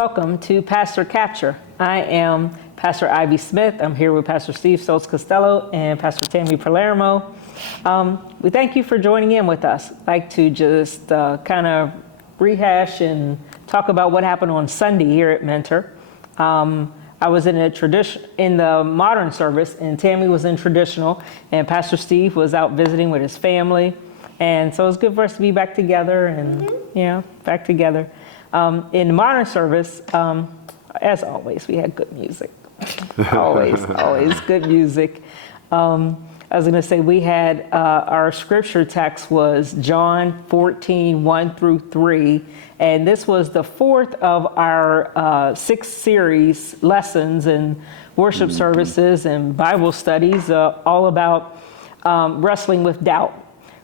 Welcome to Pastor Capture. I am Pastor Ivy Smith. I'm here with Pastor Steve Stoltz Costello and Pastor Tammy Palermo. We thank you for joining in with us. I'd like to just kind of rehash and talk about what happened on Sunday here at Mentor. I was in the modern service, and Tammy was in traditional, and Pastor Steve was out visiting with his family. And so it's good for us to be back together and, back together. In the modern service, as always, we had good music. always good music. I was going to say we had our scripture text was John 14, 1 through 3. And this was the fourth of our 6 series lessons and worship services and Bible studies, all about wrestling with doubt.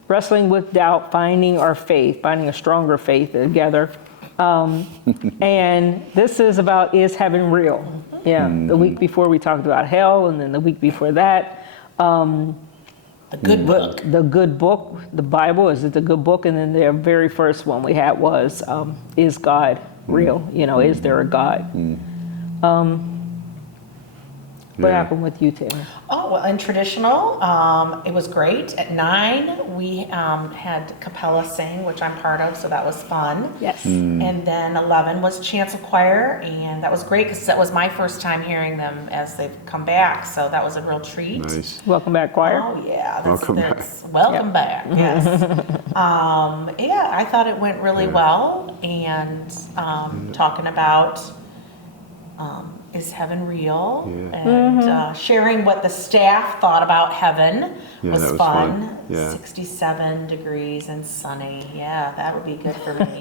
Wrestling with doubt, finding our faith, finding a stronger faith together. And this is about, is heaven real? Yeah, the week before we talked about hell, and then the week before that. The good book. The good book, the Bible, is it the good book? And then the very first one we had was, is God real? Is there a God? What happened with you, Tammy? Oh, well, in traditional, it was great. At 9, we had Capella sing, which I'm part of, so that was fun. Yes. And then 11 was Chancel Choir, and that was great because that was my first time hearing them as they've come back, so that was a real treat. Nice. Welcome back, choir. Oh, yeah. Welcome back, yes. I thought it went really well, and talking about is heaven real? And sharing what the staff thought about heaven was that was fun. Yeah. 67 degrees and sunny. Yeah, that would be good for me.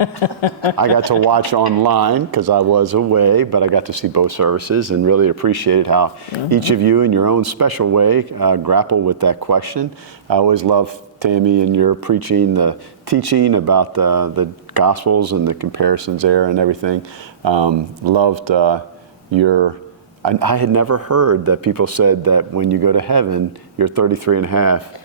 I got to watch online because I was away, but I got to see both services and really appreciated how each of you in your own special way grapple with that question. I always love, Tammy, and your preaching, the teaching about the Gospels and the comparisons there and everything. Loved I had never heard that people said that when you go to heaven, you're 33 and a half.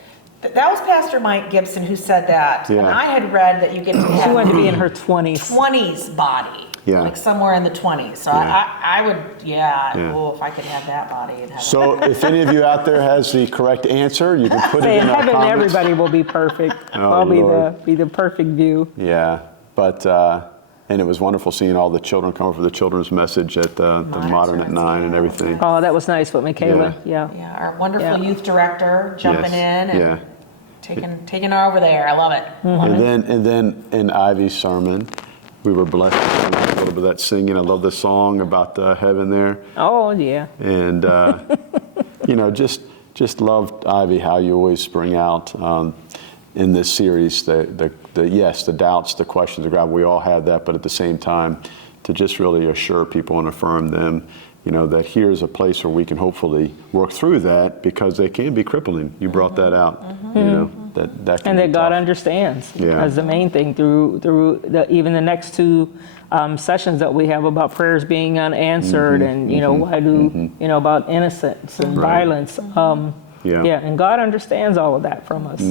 That was Pastor Mike Gibson who said that. Yeah. And I had read that you get to have She wanted to be in her 20s. 20s body. Yeah. Like somewhere in the 20s. So I would, if I could have that body in heaven. So if any of you out there has the correct answer, you can put it In in our heaven, comments. everybody will be perfect. Oh, I'll Lord. be the perfect view. Yeah, but and it was wonderful seeing all the children come for the children's message at the Modern at 9 and everything. Oh, that was nice with Michaela. Yeah. Yeah, our wonderful youth director jumping Yes. in and taking her over there. I love it. And then in Ivy's sermon, we were blessed with a little bit of that singing. I love the song about heaven there. Oh, yeah. And just loved, Ivy, how you always bring out in this series the doubts, the questions of God. We all have that, but at the same time, to just really assure people and affirm them, that here's a place where we can hopefully work through that, because they can be crippling. You brought that out. That can And be that God tough. understands. Yeah. That's the main thing through even the next 2 sessions that we have about prayers being unanswered, and why do about innocence and violence. And God understands all of that from us.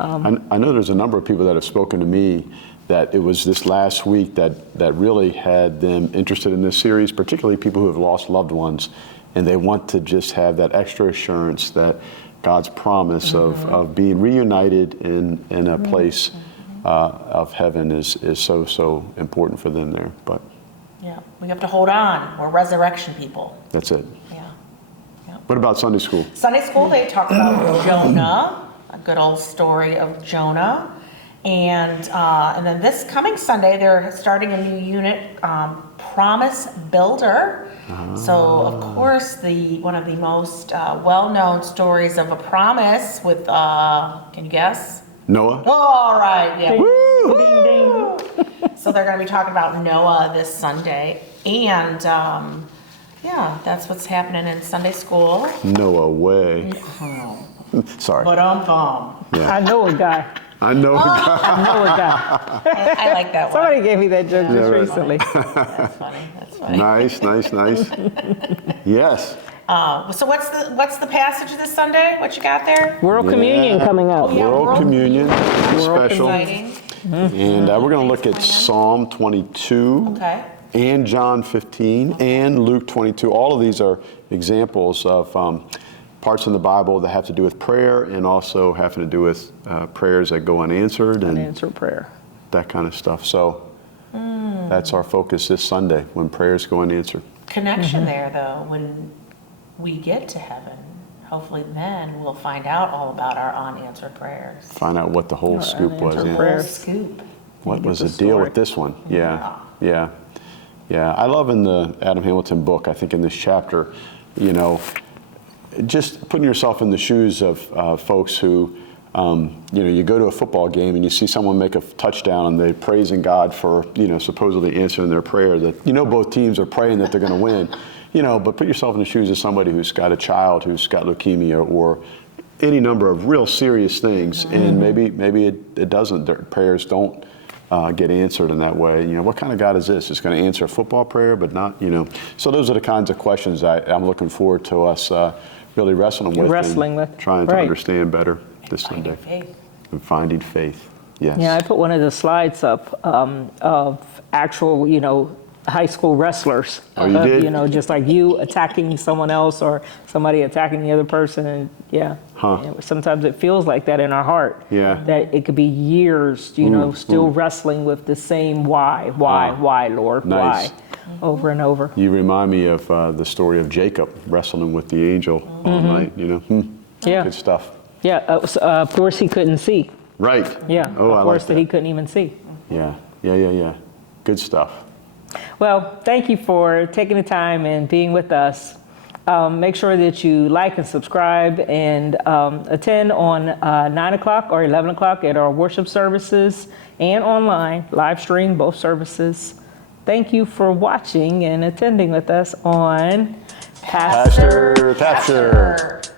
I know there's a number of people that have spoken to me that it was this last week that really had them interested in this series, particularly people who have lost loved ones, and they want to just have that extra assurance that God's promise of being reunited in a place of heaven is so important for them there. But Yeah, we have to hold on. We're resurrection people. that's it. Yeah. What about Sunday school? Sunday school, they talk about Jonah, a good old story of Jonah. And then this coming Sunday, they're starting a new unit, Promise Builder. So, of course, one of the most well-known stories of a promise with, can you guess? Noah? Oh, all right, yeah. Woo! Ding, ding. So they're going to be talking about Noah this Sunday. And, that's what's happening in Sunday school. Noah way. Sorry. But I know a guy. I know. I know a guy. I like that one. Somebody gave me that joke just right. recently. That's funny. Nice. Yes. So what's the passage this Sunday? What you got there? World Communion coming up. Yeah, World Communion special. Exciting. And we're going to look at Psalm 22. Okay. and John 15 and Luke 22. All of these are examples of parts in the Bible that have to do with prayer and also having to do with prayers that go unanswered and Unanswered prayer. that kind of stuff. So that's our focus this Sunday, when prayers go unanswered. Connection there, though, when we get to heaven, hopefully then we'll find out all about our unanswered prayers. Find out what the whole scoop was. unanswered Yeah. prayer. Whole scoop. What Get was the the deal story. with this one? Yeah. I love in the Adam Hamilton book, I think in this chapter, just putting yourself in the shoes of folks who, you go to a football game and you see someone make a touchdown and they're praising God for, supposedly answering their prayer that, both teams are praying that they're going to win, but put yourself in the shoes of somebody who's got a child who's got leukemia or any number of real serious things, and maybe it doesn't, their prayers don't get answered in that way. What kind of God is this? It's going to answer a football prayer, but not, So those are the kinds of questions I'm looking forward to us really wrestling with. And trying to Right. understand better this Sunday. Finding faith. And finding faith. Yes. Yeah, I put one of the slides up of actual, high school wrestlers. Oh, you did? Just like you attacking someone else or somebody attacking the other person. And sometimes it feels like that in our heart. Yeah. That it could be years, still wrestling with the same why, Lord, Nice. why, over and over. You remind me of the story of Jacob wrestling with the angel all night, Yeah. Good stuff. Yeah, of course he couldn't see. Right. Yeah, Oh, I of like course that he that. couldn't even see. Yeah. Good stuff. Well, thank you for taking the time and being with us. Make sure that you like and subscribe and attend on 9 o'clock or 11 o'clock at our worship services and online, live stream both services. Thank you for watching and attending with us on Pastor Tapster.